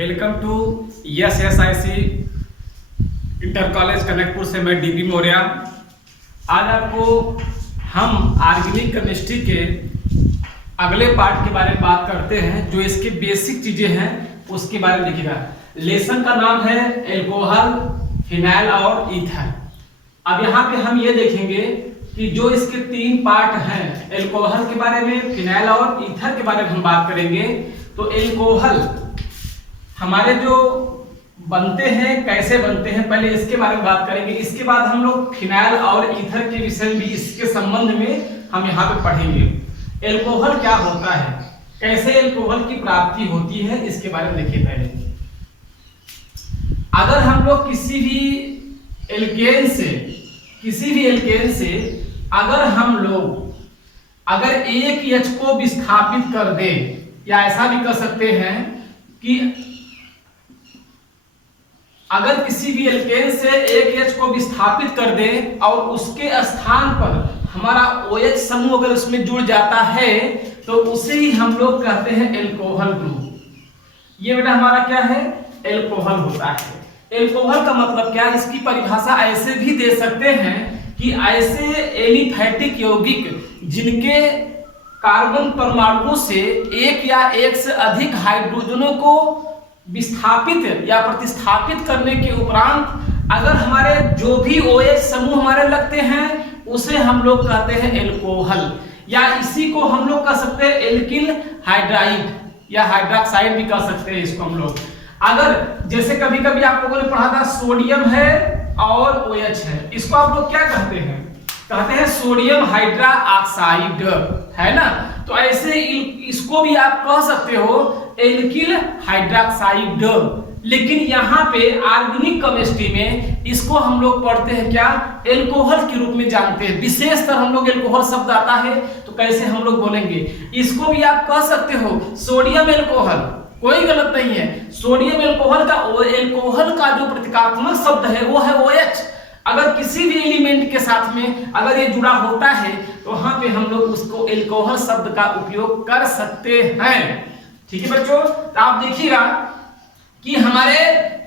Welcome to SSIC inter college Kanakpur से मैं DP Maurya. आज आपको हम ऑर्गेनिक केमिस्ट्री के अगले पार्ट के बारे में बात करते हैं, जो इसके बेसिक चीजें हैं उसके बारे में लिखिएगा। लेसन का नाम है एल्कोहल, फिनाइल और ईथर। अब यहाँ पे हम ये देखेंगे कि जो इसके तीन पार्ट हैं, एल्कोहल के बारे में, फिनाइल और ईथर के बारे में हम बात करेंगे। तो एल्कोहल हमारे जो बनते हैं, कैसे बनते हैं, पहले इसके बारे में बात करेंगे। इसके बाद हम लोग फिनाइल और ईथर के विषय में भी, इसके संबंध में हम यहाँ पे पढ़ेंगे। एल्कोहल क्या होता है, कैसे एल्कोहल की प्राप्ति होती है, इसके बारे में देखिए। पहले अगर हम लोग किसी भी एल्केन से अगर हम लोग एक H को विस्थापित कर दें, या ऐसा भी कर सकते हैं कि अगर किसी भी एल्केन से एक H को विस्थापित कर दें और उसके स्थान पर हमारा OH समूह अगर उसमें जुड़ जाता है तो उसे ही हम लोग कहते हैं एल्कोहल ग्रुप। ये बेटा हमारा क्या है, एल्कोहल होता है। एल्कोहल का मतलब क्या है, इसकी परिभाषा ऐसे भी दे सकते हैं कि ऐसे एलिफैटिक यौगिक जिनके कार्बन परमाणुओं से एक या एक से अधिक हाइड्रोजनों को विस्थापित या प्रतिस्थापित करने के उपरांत अगर हमारे जो भी OH समूह हमारे लगते हैं उसे हम लोग कहते हैं एल्कोहल, या इसी को हम लोग कह सकते हैं एल्किल हाइड्राइड या हाइड्रोक्साइड भी कह सकते हैं इसको हम लोग। अगर जैसे कभी कभी आप लोगों ने पढ़ा था सोडियम है और OH है, इसको आप लोग क्या कहते हैं, कहते हैं सोडियम हाइड्रा ऑक्साइड, है ना। तो ऐसे इसको भी आप कह सकते हो एल्किल हाइड्रोक्साइड। लेकिन यहाँ पे ऑर्गेनिक केमिस्ट्री में इसको हम लोग पढ़ते हैं क्या, एल्कोहल के रूप में जानते हैं। विशेषतर हम लोग एल्कोहल शब्द आता है तो कैसे हम लोग बोलेंगे, इसको भी आप कह सकते हो सोडियम एल्कोहल, कोई गलत नहीं है। सोडियम एल्कोहल का जो प्रतीकात्मक शब्द है वो है OH। अगर किसी भी एलिमेंट के साथ में अगर ये जुड़ा होता है तो वहां पे हम लोग उसको एल्कोहल शब्द का उपयोग कर सकते हैं। ठीक है बच्चों, तो आप देखिएगा कि हमारे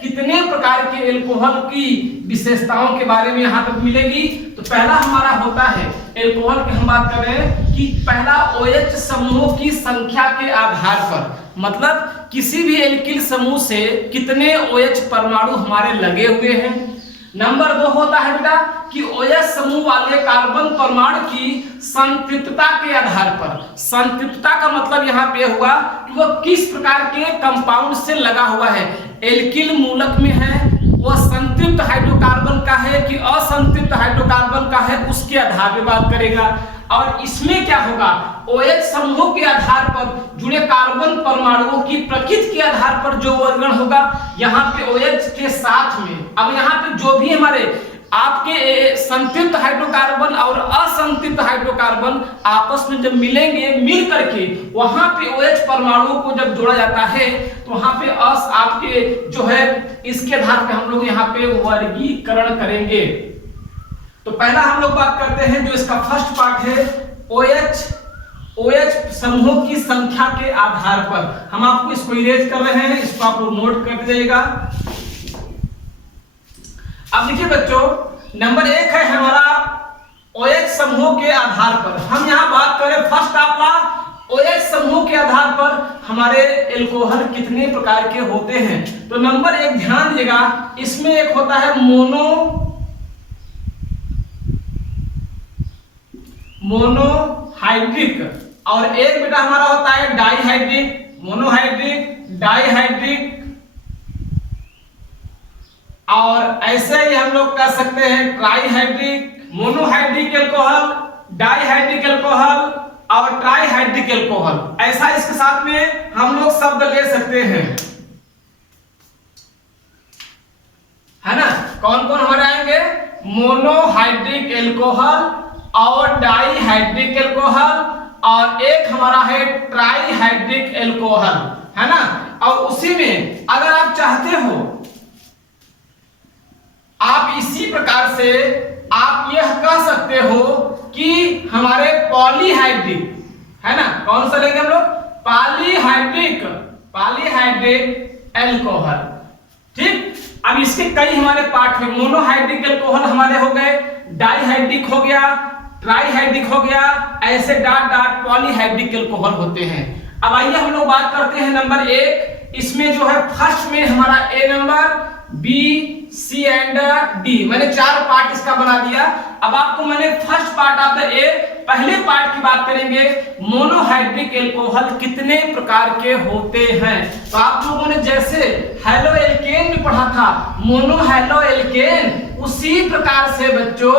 कितने प्रकार के एल्कोहल की विशेषताओं के बारे में यहाँ तक मिलेगी। तो पहला हमारा होता है एल्कोहल की हम बात कर रहे हैं कि पहला OH समूहों की संख्या के आधार पर, मतलब किसी भी एल्किल समूह से कितने OH परमाणु हमारे लगे हुए हैं। नंबर 2 होता है बेटा कि OH समूह वाले कार्बन परमाणु की संतृप्तता के आधार पर। संतृप्तता का मतलब यहाँ पे हुआ कि वह किस प्रकार के कंपाउंड से लगा हुआ है, एल्किल मूलक में है, वह संतृप्त हाइड्रोकार्बन का है कि असंतृप्त हाइड्रोकार्बन का है, उसके आधार पर बात करेगा। और इसमें क्या होगा, OH समूह के आधार पर जुड़े कार्बन परमाणुओं की प्रकृति के आधार पर जो वर्गीकरण होगा यहाँ पे OH के साथ में। अब यहाँ पे जो भी हमारे आपके संतृप्त हाइड्रोकार्बन और असंतृप्त हाइड्रोकार्बन आपस में जब मिलेंगे, मिल करके वहां पे OH परमाणुओं को जब जोड़ा जाता है तो वहां पे आपके जो है इसके आधार पे हम लोग यहाँ पे वर्गीकरण करेंगे। तो पहला हम लोग बात करते हैं जो इसका फर्स्ट पार्ट है OH समूहों की संख्या के आधार पर। हम आपको इसको इरेज कर रहे हैं, इसको आप लोग नोट कर दीजिएगा। अब देखिए बच्चों, नंबर 1 है हमारा OH समूहों के आधार पर। हम यहाँ बात करें फर्स्ट आपका OH समूह के आधार पर हमारे एल्कोहल कितने प्रकार के होते हैं। तो नंबर 1 ध्यान दीजिएगा, इसमें एक होता है मोनोहाइड्रिक और एक बेटा हमारा होता है डाइहाइड्रिक, मोनोहाइड्रिक, डाइहाइड्रिक, और ऐसे ही हम लोग कह सकते हैं trihydric, monohydric alcohol, dihydric alcohol और ट्राइहाइड्रिक एल्कोहल। ऐसा इसके साथ में हम लोग शब्द ले सकते हैं, है ना। कौन कौन हमारे आएंगे, मोनोहाइड्रिक एल्कोहल और डाइहाइड्रिक एल्कोहल, और एक हमारा है ट्राइहाइड्रिक एल्कोहल, है ना। और उसी में अगर आप चाहते हो, आप इसी प्रकार से आप यह कह सकते हो कि हमारे पॉलीहाइड्रिक, है ना, कौन सा लेंगे हम लोग, पॉलीहाइड्रिक एल्कोहल। ठीक, अब इसके कई हमारे पार्ट में मोनोहाइड्रिक एल्कोहल हमारे हो गए, डाइहाइड्रिक हो गया, ट्राइहाइड्रिक हो गया, ऐसे डॉट डॉट पॉलीहाइड्रिक एल्कोहल होते हैं। अब आइए हम लोग बात करते हैं नंबर 1। इसमें जो है फर्स्ट में हमारा A number, B, C and D, मैंने 4 पार्ट इसका बना दिया। अब आपको मैंने first part of the A, पहले पार्ट की बात करेंगे, मोनोहाइड्रिक एल्कोहल कितने प्रकार के होते हैं। तो आप लोगों ने जैसे हेलो एल्केन में पढ़ा था मोनो हेलो एल्केन, उसी प्रकार से बच्चों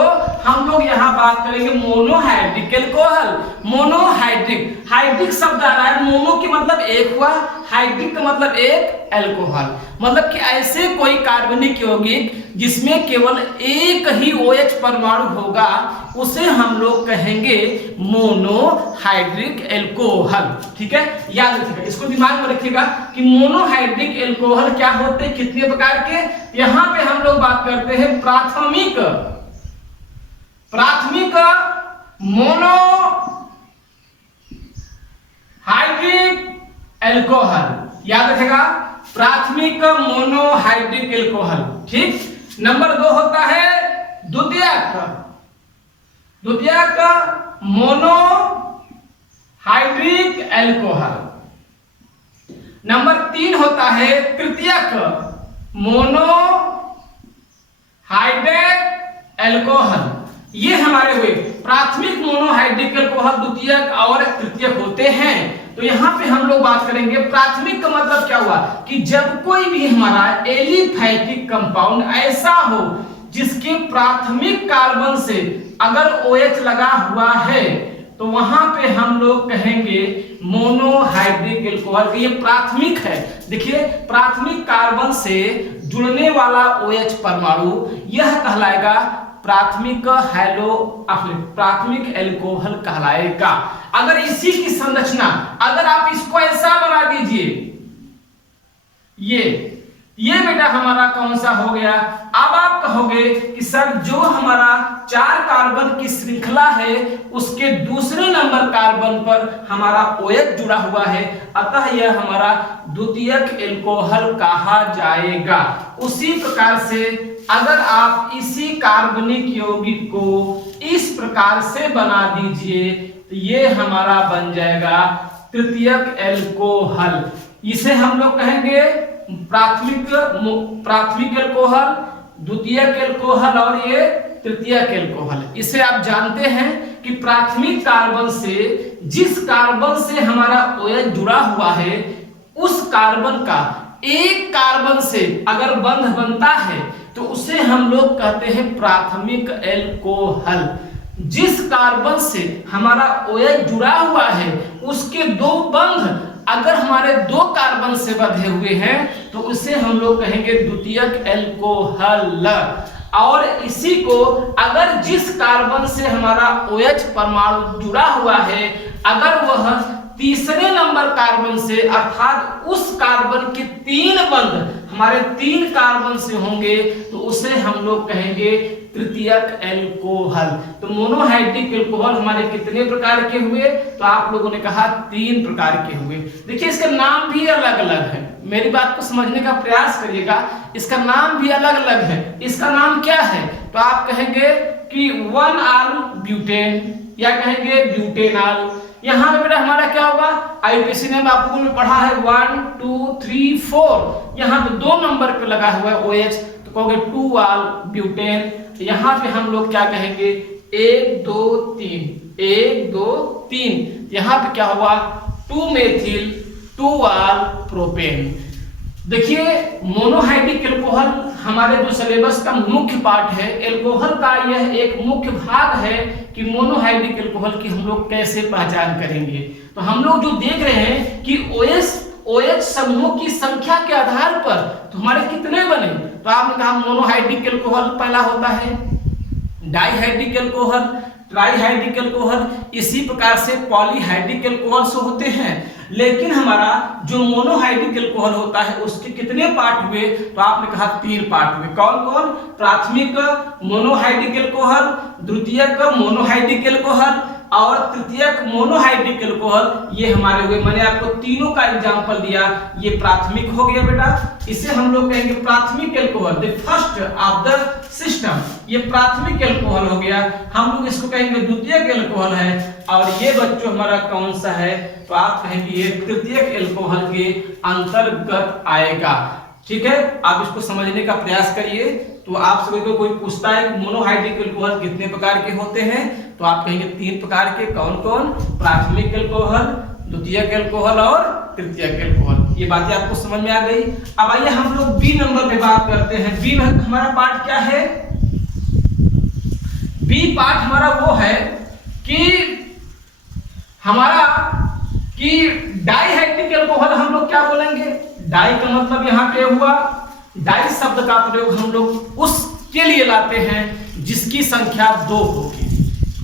हम लोग यहाँ बात करेंगे मोनोहाइड्रिक एल्कोहल। मोनोहाइड्रिक, हाइड्रिक शब्द आ रहा है, मोनो की मतलब एक हुआ, हाइड्रिक का मतलब एक, एल्कोहल मतलब कि ऐसे कोई कार्बनिक यौगिक जिसमें केवल एक ही OH परमाणु होगा उसे हम लोग कहेंगे मोनोहाइड्रिक एल्कोहल। ठीक है, याद रखिएगा, इसको दिमाग में रखिएगा कि मोनोहाइड्रिक एल्कोहल क्या होते हैं, कितने प्रकार के। यहां पे हम लोग बात करते हैं प्राथमिक मोनोहाइड्रिक एल्कोहल, याद रखेगा, प्राथमिक मोनोहाइड्रिक एल्कोहल। ठीक, नंबर 2 होता है द्वितीयक मोनोहाइड्रिक एल्कोहल। नंबर 3 होता है तृतीयक मोनोहाइड्रिक एल्कोहल। ये हमारे हुए प्राथमिक मोनोहाइड्रिक एल्कोहल, द्वितीयक और तृतीयक होते हैं। तो यहाँ पे हम लोग बात करेंगे प्राथमिक का मतलब क्या हुआ कि जब कोई भी हमारा एलिफैटिक कंपाउंड ऐसा हो जिसके प्राथमिक कार्बन से अगर OH लगा हुआ है तो वहां पे हम लोग कहेंगे मोनोहाइड्रिक एल्कोहल। ये प्राथमिक है, देखिए प्राथमिक कार्बन से जुड़ने वाला OH परमाणु यह कहलाएगा प्राथमिक एल्कोहल कहलाएगा। अगर इसी की संरचना, अगर आप इसको ऐसा बना दीजिए, ये बेटा हमारा कौन सा हो गया। अब आप कहोगे कि सर जो हमारा 4 कार्बन की श्रृंखला है उसके दूसरे नंबर कार्बन पर हमारा OH जुड़ा हुआ है, अतः यह हमारा द्वितीयक एल्कोहल कहा जाएगा। उसी प्रकार से अगर आप इसी कार्बनिक यौगिक को इस प्रकार से बना दीजिए तो ये हमारा बन जाएगा तृतीयक एल्कोहल। इसे हम लोग कहेंगे प्राथमिक एल्कोहल, द्वितीयक एल्कोहल और ये तृतीयक एल्कोहल। इसे आप जानते हैं कि प्राथमिक कार्बन से, जिस कार्बन से हमारा OH जुड़ा हुआ है उस कार्बन का एक कार्बन से अगर बंध बनता है तो उसे हम लोग कहते हैं प्राथमिक एल्कोहल। जिस कार्बन से हमारा OH जुड़ा हुआ है उसके 2 बंध अगर हमारे 2 कार्बन से बंधे हुए हैं तो उसे हम लोग कहेंगे द्वितीयक एल्कोहल। और इसी को अगर जिस कार्बन से हमारा OH परमाणु जुड़ा हुआ है अगर वह तीसरे नंबर कार्बन से, अर्थात उस कार्बन के 3 बंध हमारे 3 कार्बन से होंगे तो उसे हम लोग कहेंगे तृतीयक एल्कोहल। तो मोनोहाइड्रिक एल्कोहल हमारे कितने प्रकार के हुए, तो आप लोगों ने कहा 3 प्रकार के हुए। देखिए इसके नाम भी अलग अलग है, मेरी बात को समझने का प्रयास करिएगा, इसका नाम भी अलग अलग है। इसका नाम क्या है, तो आप कहेंगे कि 1-आल ब्यूटेन या कहेंगे ब्यूटेनॉल। यहाँ पे बेटा हमारा क्या होगा, IUPAC ने आप लोगों ने पढ़ा है 1 2 3 4, यहाँ पे 2 नंबर पे लगा हुआ है OH तो कहोगे 2-आल ब्यूटेन। यहाँ पे हम लोग क्या कहेंगे 1 2 3, यहाँ पे क्या हुआ 2-मेथिल 2-आल प्रोपेन। देखिए मोनोहाइड्रिक एल्कोहल हमारे जो सिलेबस का मुख्य पार्ट है, एल्कोहल का यह एक मुख्य भाग है कि मोनोहाइड्रिक एल्कोहल की हम लोग कैसे पहचान करेंगे। तो हम लोग जो देख रहे हैं कि OH समूह की संख्या के आधार पर तो हमारे कितने बने, तो आपने कहा मोनोहाइड्रिक एल्कोहल पहला होता है, डाइहाइड्रिक एल्कोहल, ट्राइहाइड्रिक एल्कोहल, इसी प्रकार से पॉलीहाइड्रिक एल्कोहल से होते हैं। लेकिन हमारा जो मोनोहाइड्रिक एल्कोहल होता है उसके कितने पार्ट हुए, तो आपने कहा 3 पार्ट हुए। कौन कौन, प्राथमिक मोनोहाइड्रिक एल्कोहल, द्वितीयक मोनोहाइड्रिक एल्कोहल और तृतीयक मोनोहाइड्रिक अल्कोहल ये हमारे हुए। मैंने आपको तीनों का एग्जांपल दिया, ये प्राथमिक हो गया बेटा। इसे हम लोग कहेंगे प्राथमिक alcohol, the first of the system, ये प्राथमिक अल्कोहल हो गया। हम लोग इसको कहेंगे द्वितीयक अल्कोहल है। और ये बच्चों हमारा कौन सा है, तो आप कहेंगे ये तृतीयक अल्कोहल के अंतर्गत आएगा। ठीक है, आप इसको समझने का प्रयास करिए। तो आप सभी को कोई पूछता है मोनोहाइड्रिक अल्कोहल कितने प्रकार के होते हैं, तो आप कहेंगे 3 प्रकार के। कौन कौन? प्राथमिक अल्कोहल, द्वितीयक अल्कोहल और तृतीयक अल्कोहल। ये बातें आपको समझ में आ गई। अब आइए हम लोग बी नंबर पे बात करते हैं। बी हमारा पार्ट क्या है? बी पार्ट हमारा वो है कि हमारा कि डाइहाइड्रिक अल्कोहल हम लोग क्या बोलेंगे? डाई का मतलब यहाँ पे हुआ, डाई शब्द का प्रयोग हम लोग उसके लिए लाते हैं जिसकी संख्या 2 होगी।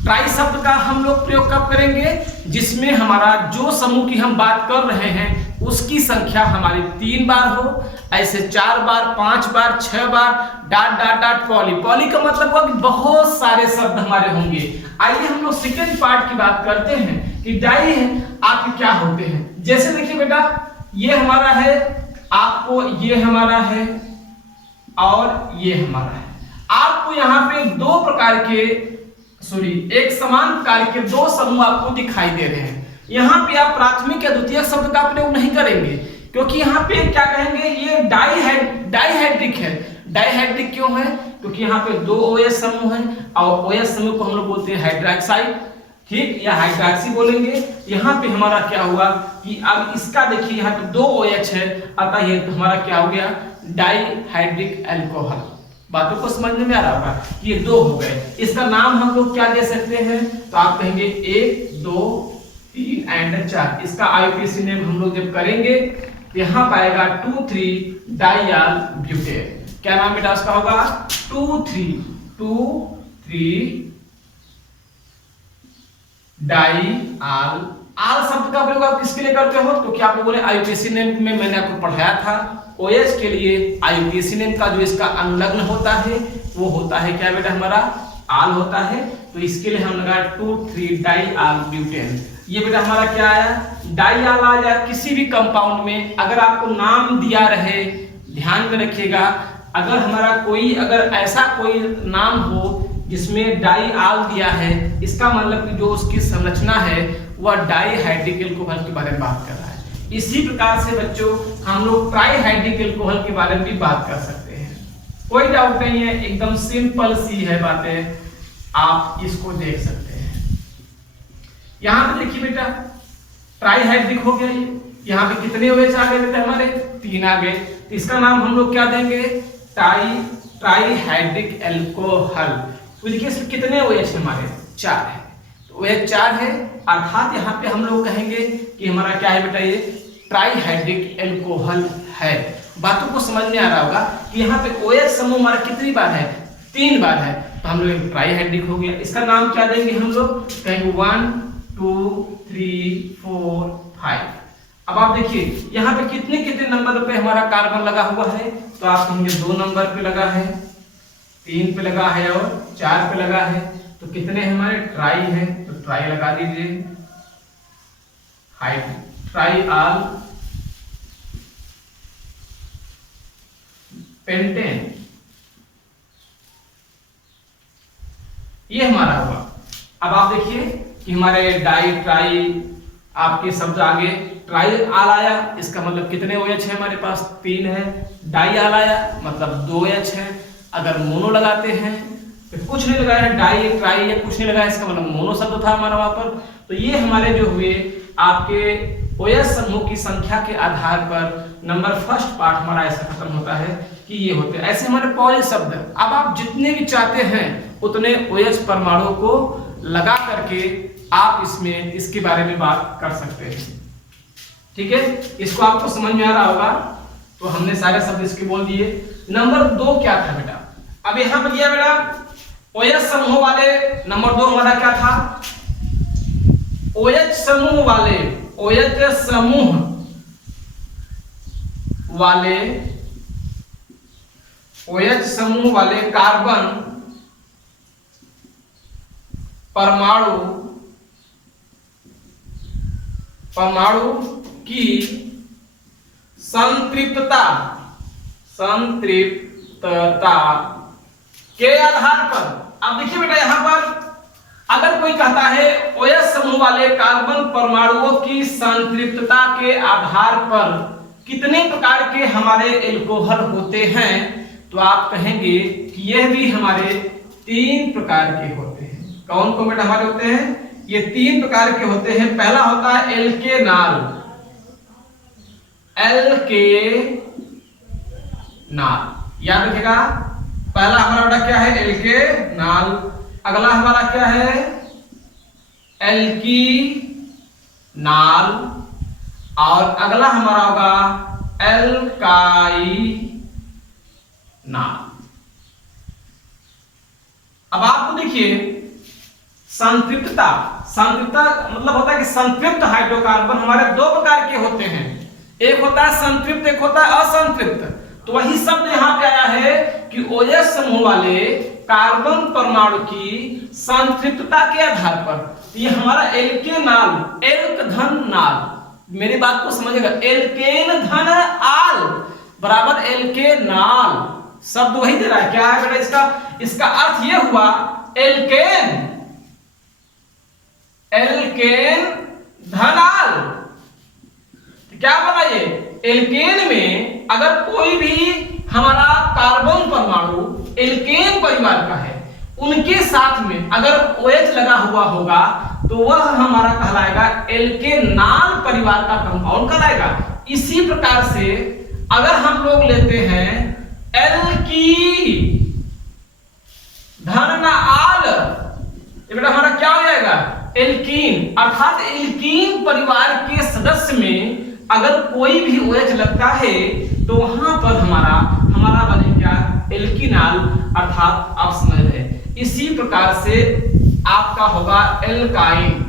ट्राई शब्द का हम लोग प्रयोग कब करेंगे? जिसमें हमारा जो समूह की हम बात कर रहे हैं उसकी संख्या हमारी 3 बार हो, ऐसे 4 बार, 5 बार, 6 बार, dot dot dot poly. Poly का मतलब हुआ कि बहुत सारे शब्द हमारे होंगे। आइए हम लोग सेकेंड पार्ट की बात करते हैं कि डाई आपके क्या होते हैं। जैसे देखिए बेटा, ये हमारा है, आपको ये हमारा है और ये हमारा है। आपको यहाँ पे 2 प्रकार के एक समान प्रकार के 2 समूह आपको दिखाई दे रहे हैं। यहाँ पे आप प्राथमिक या द्वितीयक शब्द का प्रयोग नहीं करेंगे, क्योंकि यहाँ पे क्या कहेंगे, ये डाइहाइड्रिक है। डाइहाइड्रिक क्यों है? क्योंकि यहाँ पे 2 OH समूह है और OH समूह को हम लोग बोलते हैं हाइड्रोक्साइड, ठीक, या हाइड्रोक्सी बोलेंगे। यहाँ पे हमारा क्या हुआ कि अब इसका देखिए यहाँ पे 2 OH है, अतः ये हमारा क्या हो गया? Dihydric alcohol. बातों को समझने में आ रहा होगा, ये 2 हो गए। इसका नाम हम लोग क्या दे सकते हैं? तो आप कहेंगे 1, 2, 3 एंड 4। इसका IUPAC नेम हम लोग जब करेंगे तो यहाँ पाएगा 2,3 डाइयाल ब्यूटेन। क्या नाम बेटा उसका होगा? 2,3 डाइयाल। आल शब्द का प्रयोग आप किसके लिए करते हो? तो क्या आप लोगों ने IUPAC नेम में मैंने आपको पढ़ाया था, OH के लिए IUPAC नेम का जो इसका अनुलग्न होता है वो होता है क्या बेटा? हमारा आल होता है। तो इसके लिए हम लगा 2,3 डाइयाल ब्यूटेन। ये बेटा हमारा क्या आया? डाइयाल आया। किसी भी कंपाउंड में अगर आपको नाम दिया रहे, ध्यान में रखिएगा, अगर हमारा कोई अगर ऐसा कोई नाम हो जिसमें डाइयाल दिया है, इसका मतलब कि जो उसकी संरचना है वह डाइहाइड्रिक अल्कोहल के बारे में बात कर रहा है। इसी प्रकार से बच्चों हम लोग ट्राइहाइड्रिक अल्कोहल के बारे में भी बात कर सकते हैं। कोई डाउट नहीं है, एकदम सिंपल सी है बातें, आप इसको देख सकते हैं। यहाँ पे देखिए बेटा, ट्राइहाइड्रिक हो गया। ये यहाँ पे कितने OH आ गए बेटा? हमारे 3 आ गए। तो इसका नाम हम लोग क्या देंगे? Trihydric alcohol. तो देखिए इसमें कितने OH है? हमारे 4 है। तो OH 4 है, अर्थात यहाँ पे हम लोग कहेंगे कि हमारा क्या है बेटा? ये ट्राइहाइड्रिक अल्कोहल है। बातों को समझ में आ रहा होगा कि यहाँ पे OH समूह हमारा कितनी बार है? 3 बार है। तो हम लोग ट्राइहाइड्रिक हो गया। इसका नाम क्या देंगे? हम लोग कहेंगे 1, 2, 3, 4, 5। अब आप देखिए यहाँ पे कितने कितने नंबर पे हमारा कार्बन लगा हुआ है? तो आप कहेंगे 2 नंबर पे लगा है, 3 पे लगा है और 4 पे लगा है। तो कितने हमारे? ट्राई है, तो ट्राई लगा दीजिए। ट्राइयाल पेंटेन, ये हमारा हुआ। अब आप देखिए कि हमारे डाई ट्राई आपके शब्द आगे ट्राइयाल आया, इसका मतलब कितने OH है हमारे पास? 3 है। डाइयाल आया मतलब 2 OH है। अगर मोनो लगाते हैं तो कुछ नहीं लगाया है, डाई ट्राई या कुछ नहीं लगाया, इसका मतलब मोनो शब्द था हमारा वहां पर। तो ये हमारे जो हुए आपके OH समूह की संख्या के आधार पर नंबर फर्स्ट पार्ट हमारा ऐसा खत्म होता है कि ये होते हैं। ऐसे हमारे पॉली शब्द, अब आप जितने भी चाहते हैं उतने OH परमाणु को लगा करके आप इसमें इसके बारे में बात कर सकते हैं। ठीक है, इसको आपको समझ में आ रहा होगा। तो हमने सारे शब्द इसके बोल दिए। नंबर 2 क्या था बेटा? अब यहां पर दिया बेटा OH समूह वाले, नंबर 2 हमारा क्या था? OH समूह वाले, OH समूह वाले, OH समूह वाले कार्बन परमाणु परमाणु की संतृप्तता के आधार पर। अब देखिए बेटा यहां पर अगर कोई कहता है OH समूह वाले कार्बन परमाणुओं की संतृप्तता के आधार पर कितने प्रकार के हमारे एल्कोहल होते हैं, तो आप कहेंगे कि यह भी हमारे 3 प्रकार के होते हैं। कौन कौन बेटा हमारे होते हैं? ये 3 प्रकार के होते हैं। पहला होता है एल्केनाल, याद रखिएगा। पहला हमारा बेटा क्या है? एल्केनाल। अगला हमारा क्या है? एल्कीनाल। और अगला हमारा होगा एल्काइनाल। अब आपको देखिए संतृप्तता मतलब होता है कि संतृप्त हाइड्रोकार्बन हमारे 2 प्रकार के होते हैं। एक होता है संतृप्त, एक होता है असंतृप्त। तो वही शब्द यहाँ पे आया है कि OH समूह वाले कार्बन परमाणु की संतृप्तता के आधार पर ये हमारा एल्केनाल, एल्क धन नाल, मेरी बात को समझिएगा, एल्केन धन आल बराबर एल्केनाल, शब्द वही दे रहा है। क्या है बेटा इसका अर्थ ये हुआ एल्केन धनाल। क्या बना ये? एल्केन में अगर कोई भी हमारा कार्बन परमाणु एल्केन परिवार का है, उनके साथ में अगर OH लगा हुआ होगा तो वह हमारा कहलाएगा एल्केनाल परिवार का कंपाउंड कहलाएगा। इसी प्रकार से अगर हम लोग लेते हैं एल्की धनाल, ये बेटा हमारा क्या हो जाएगा? एल्कीन। अर्थात एल्कीन परिवार के सदस्य में अगर कोई भी OH लगता है तो वहां पर हमारा बनेगा एल्कीनाल, अर्थात आप समझ रहे। इसी प्रकार से आपका होगा एल्काइन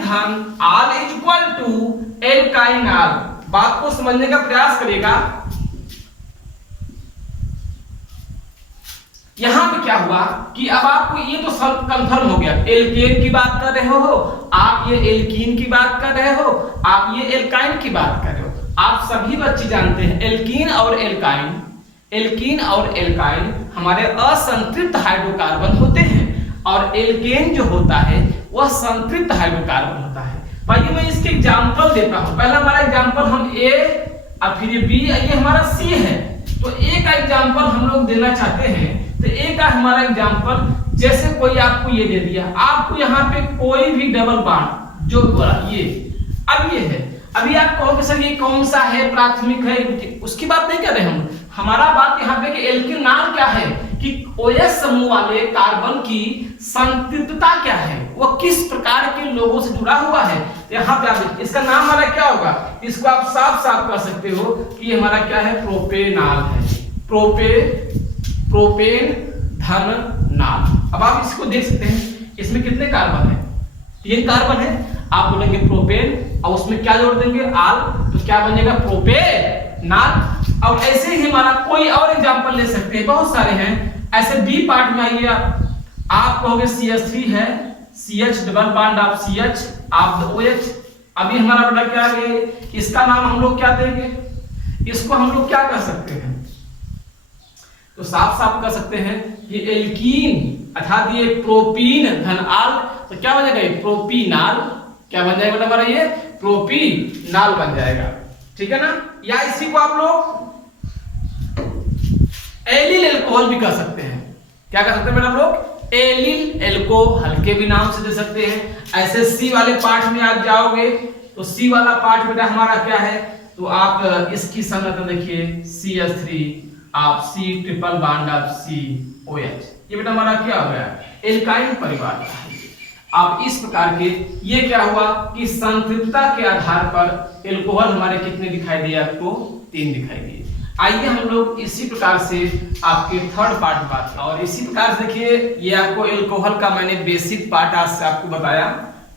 धन आल इज इक्वल टू एल्काइनाल। बात को समझने का प्रयास करिएगा। यहां पे क्या हुआ कि अब आपको ये तो सब कंफर्म हो गया, एल्केन की बात कर रहे हो आप, ये एल्कीन की बात कर रहे हो आप, ये एल्काइन की बात कर रहे हो। आप सभी बच्चे जानते हैं एल्कीन और एल्काइन हमारे असंतृप्त हाइड्रोकार्बन होते हैं और एल्केन जो होता है वह संतृप्त हाइड्रोकार्बन होता है। भाई मैं इसके एग्जांपल देता हूं। पहला हमारा एग्जांपल हम A और फिर ये B, ये हमारा C है। तो A का एग्जांपल हम लोग देना चाहते हैं। तो A का हमारा एग्जांपल, जैसे कोई आपको ये दे दिया, आपको यहाँ पे कोई भी डबल बॉन्ड जो बोला ये अब ये है, अभी आप कहोगे सर ये कौन सा है, प्राथमिक है, उसकी बात नहीं कर रहे हम। हमारा बात यहाँ पे कि एल्केनाल क्या है कि OH समूह वाले कार्बन की संतृप्तता क्या है, वो किस प्रकार के लोगों से जुड़ा हुआ है। यहाँ पे आप इसका नाम हमारा क्या होगा, इसको आप साफ साफ कह सकते हो कि ये हमारा क्या है, प्रोपेनाल है। प्रोपेन धन नाल। अब आप इसको देख सकते हैं, इसमें कितने कार्बन है? 3 कार्बन है। आप बोलेंगे प्रोपेन और उसमें क्या जोड़ देंगे, आल, तो क्या बनेगा, प्रोपेनाल। अब ऐसे ही हमारा कोई और एग्जांपल ले सकते हैं, बहुत सारे हैं। ऐसे बी पार्ट में आइए, आप कहोगे CH3 है, CH डबल बॉन्ड आप CH आप OH। अभी हमारा बेटा क्या है, इसका नाम हम लोग क्या देंगे, इसको हम लोग क्या कर सकते हैं, तो साफ साफ कर सकते हैं ये एल्कीन अर्थात ये प्रोपीन धन आल, तो क्या बन जाएगा, प्रोपीनाल। क्या बन जाएगा बेटा हमारा, ये प्रोपीनाल बन जाएगा, ठीक है ना। या इसी को आप लोग एलिल एल्कोहल भी कह सकते हैं। क्या कर सकते हैं बेटा हम लोग, एलिल एल्को, हल्के भी नाम से दे सकते हैं। ऐसे सी वाले पार्ट में आप जाओगे तो सी वाला पार्ट बेटा हमारा क्या है, तो आप इसकी संरचना देखिए, CH3 आप C ट्रिपल बॉन्ड आप COH, ये बेटा हमारा क्या हो गया, एल्काइन परिवार का है। आप इस प्रकार के, ये क्या हुआ कि संतृप्तता के आधार पर एल्कोहल हमारे कितने दिखाई दिए आपको, 3 दिखाई दिए। आइए हम लोग इसी प्रकार से आपके थर्ड पार्ट बात करें। और इसी प्रकार से देखिए, ये आपको एल्कोहल का मैंने बेसिक पार्ट आज से आपको बताया,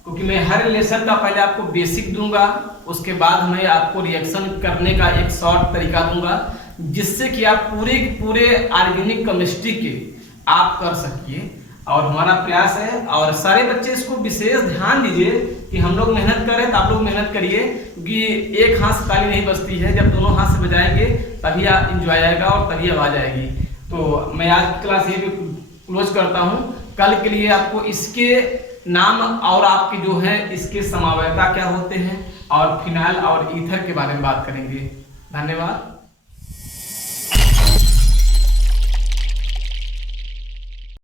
क्योंकि मैं हर लेसन का पहले आपको बेसिक दूंगा, उसके बाद मैं आपको रिएक्शन करने का एक शॉर्ट तरीका दूंगा, जिससे कि आप पूरे ऑर्गेनिक केमिस्ट्री के आप कर सकिए। और हमारा प्रयास है, और सारे बच्चे इसको विशेष ध्यान दीजिए कि हम लोग मेहनत करें तो आप लोग मेहनत करिए, क्योंकि एक हाथ से ताली नहीं बजती है, जब दोनों हाथ से बजाएंगे तभी इंजॉय आएगा और तभी आवाज आएगी। तो मैं आज की क्लास ये भी क्लोज करता हूँ। कल के लिए आपको इसके नाम और आपके जो है इसके समवायता क्या होते हैं और फिनाइल और ईथर के बारे में बात करेंगे। धन्यवाद।